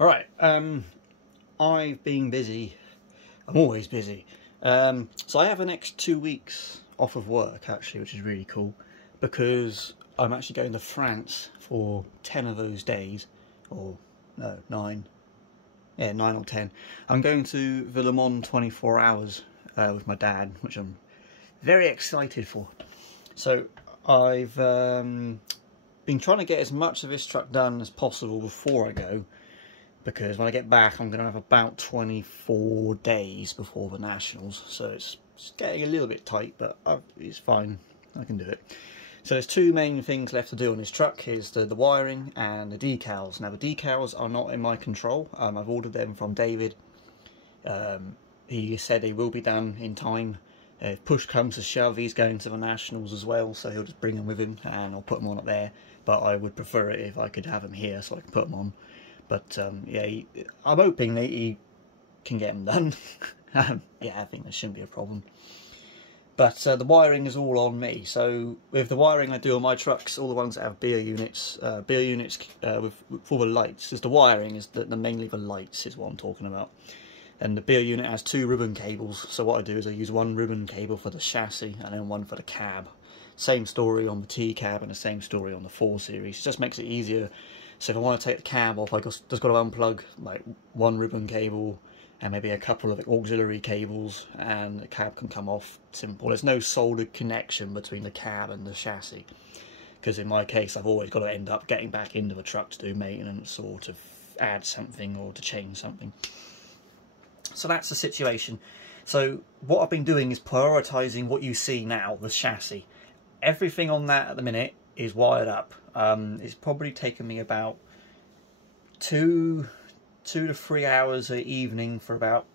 Alright, I've been busy. I'm always busy. So I have the next 2 weeks off of work, actually, which is really cool, because I'm actually going to France for 10 of those days, or no, 9. Yeah, 9 or 10. I'm going to the Le Mans 24 hours with my dad, which I'm very excited for. So I've been trying to get as much of this truck done as possible before I go, because when I get back I'm going to have about 24 days before the Nationals, so it's getting a little bit tight, but it's fine, I can do it. So there's two main things left to do on this truck, is the wiring and the decals. Now the decals are not in my control. I've ordered them from David. He said they will be done in time. If push comes to shove, he's going to the Nationals as well, so he'll just bring them with him and I'll put them on up there. But I would prefer it if I could have them here so I can put them on. But yeah, I'm hoping that he can get them done. Yeah, I think there shouldn't be a problem. But the wiring is all on me. So with the wiring I do on my trucks, all the ones that have beer units for the lights, is the wiring is mainly the lights is what I'm talking about. And the beer unit has 2 ribbon cables. So what I do is I use one ribbon cable for the chassis and then one for the cab. Same story on the T cab and the same story on the 4 Series. It just makes it easier. So if I want to take the cab off, I just got to unplug like one ribbon cable and maybe a couple of auxiliary cables, and the cab can come off. Simple. There's no soldered connection between the cab and the chassis, because in my case I've always got to end up getting back into the truck to do maintenance or to add something or to change something. So that's the situation. So what I've been doing is prioritising what you see now, the chassis. Everything on that at the minute is wired up. It's probably taken me about 2 to 3 hours a evening for about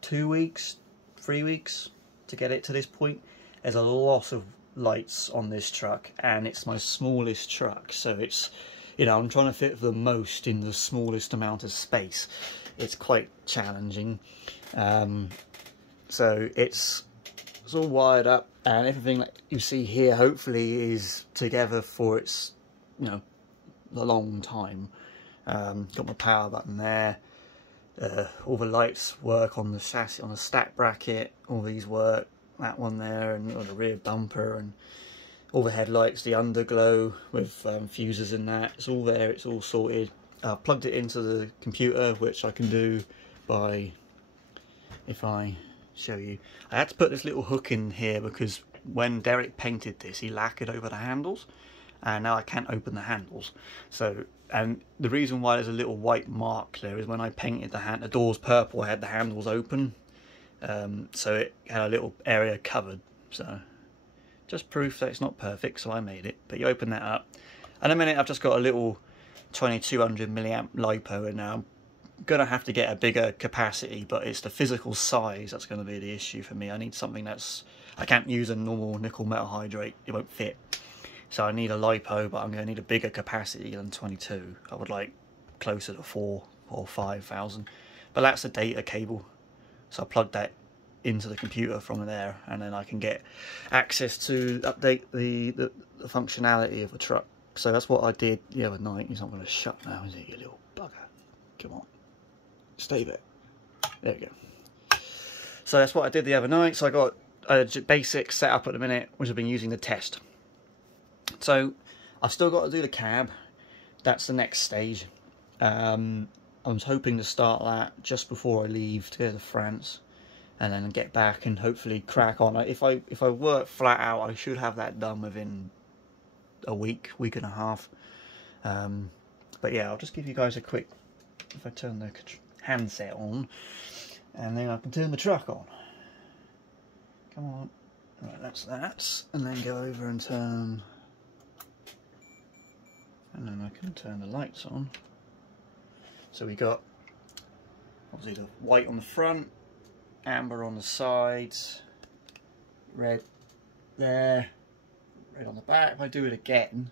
2 weeks, 3 weeks to get it to this point. There's a lot of lights on this truck, and it's my smallest truck, so it's, you know, I'm trying to fit the most in the smallest amount of space. It's quite challenging. So it's all wired up, and everything that you see here hopefully is together for its, you know, a long time. Got my power button there. All the lights work on the chassis, on the stack bracket. All these work. That one there, and the rear bumper, and all the headlights, the underglow with fuses in that. It's all there. It's all sorted. I've plugged it into the computer, which I can do by, if I show you. I had to put this little hook in here because when Derek painted this, he lacquered over the handles, and now I can't open the handles. So, and the reason why there's a little white mark there is when I painted the doors purple, I had the handles open, so it had a little area covered. So just proof that it's not perfect, so I made it. But you open that up, and in a minute I've just got a little 2200 milliamp LiPo in now. I'm gonna have to get a bigger capacity, but it's the physical size that's going to be the issue for me. I need something that's, I can't use a normal nickel metal hydrate, it won't fit. So I need a LiPo, but I'm going to need a bigger capacity than 22. I would like closer to 4 or 5,000. But that's a data cable, so I plug that into the computer from there, and then I can get access to update the functionality of the truck. So that's what I did the other night. He's not going to shut now, is he, you little bugger? Come on. Stay there. There we go. So that's what I did the other night. So I got a basic setup at the minute, which I've been using to test. So I've still got to do the cab. That's the next stage. I was hoping to start that just before I leave to go to France, and then get back and hopefully crack on. If I work flat out, I should have that done within a week and a half. But yeah, I'll just give you guys a quick, if I turn the handset on, and then I can turn the truck on. Come on. Right, that's that. And then go over and turn, and then I can turn the lights on. So we got obviously the white on the front, amber on the sides, red there, red on the back. If I do it again,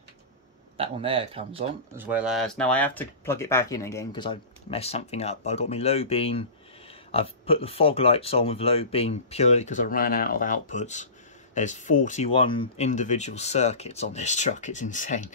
that one there comes on, as well as, now I have to plug it back in again because I messed something up. I got my low beam, I've put the fog lights on with low beam purely because I ran out of outputs. There's 41 individual circuits on this truck, it's insane.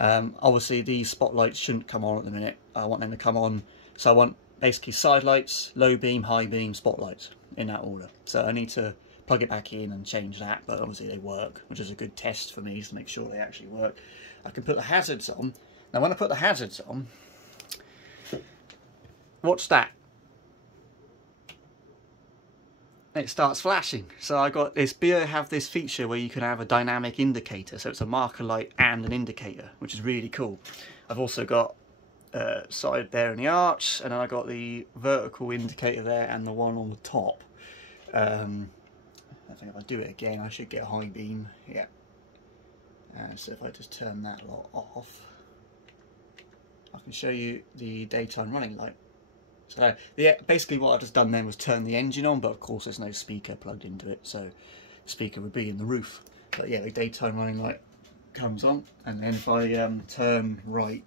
Obviously these spotlights shouldn't come on at the minute. I want them to come on, so I want basically side lights, low beam, high beam, spotlights in that order. So I need to plug it back in and change that, but obviously they work, which is a good test for me to make sure they actually work. I can put the hazards on. Now when I put the hazards on, watch that. It starts flashing. So I got this, Bio have this feature where you can have a dynamic indicator, so it's a marker light and an indicator, which is really cool. I've also got side there in the arch, and then I got the vertical indicator there and the one on the top. I think if I do it again I should get a high beam. Yeah. And so if I just turn that lot off, I can show you the daytime running light. So yeah, basically what I've just done then was turn the engine on, but of course there's no speaker plugged into it, so the speaker would be in the roof. But yeah, the daytime running light comes on, and then if I turn right,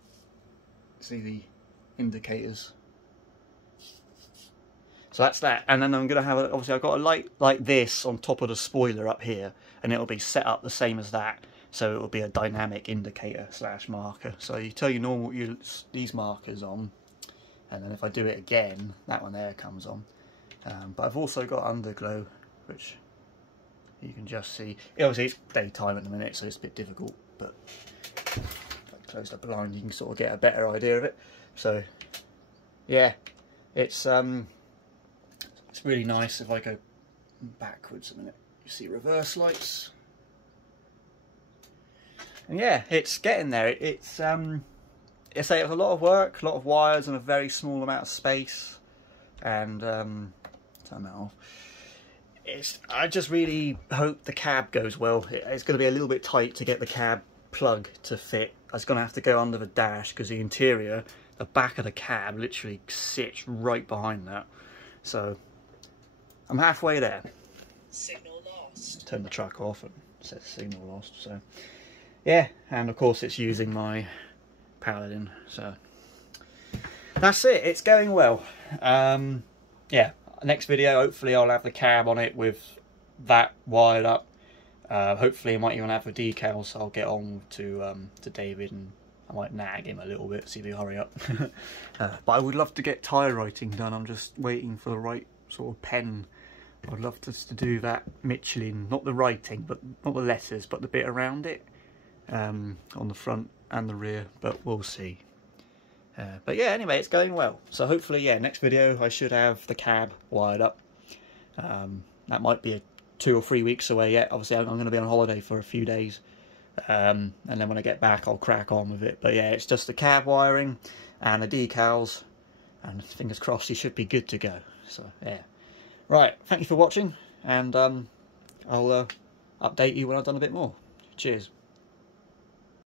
see the indicators. So that's that, and then I'm going to have, obviously I've got a light like this on top of the spoiler up here, and it'll be set up the same as that, so it will be a dynamic indicator slash marker. So you turn your normal, these markers on, and then if I do it again, that one there comes on. But I've also got underglow, which you can just see. Obviously it's daytime at the minute, so it's a bit difficult, but if I close the blind you can sort of get a better idea of it. So yeah, it's really nice. If I go backwards a minute, you see reverse lights. And yeah, it's getting there. It's it was a lot of work, a lot of wires and a very small amount of space. And turn that off. I just really hope the cab goes well. It's going to be a little bit tight to get the cab plug to fit. I was going to have to go under the dash because the interior, the back of the cab literally sits right behind that. So I'm halfway there. Signal lost. Turn the truck off and it says signal lost. So yeah, and of course it's using my Paladin. So that's it. It's going well. Yeah, next video hopefully I'll have the cab on it with that wired up. Hopefully I might even have the decals, so I'll get on to David and I might nag him a little bit, see if he'll hurry up. But I would love to get tyre writing done. I'm just waiting for the right sort of pen. I'd love to do that Michelin, not the writing, but not the letters, but the bit around it, on the front and the rear, but we'll see. But yeah, anyway, it's going well. So hopefully, yeah, next video I should have the cab wired up. That might be 2 or 3 weeks away yet. Obviously, I'm going to be on holiday for a few days. And then when I get back, I'll crack on with it. But yeah, it's just the cab wiring and the decals. And fingers crossed, he should be good to go. So yeah. Right, thank you for watching. And I'll update you when I've done a bit more. Cheers.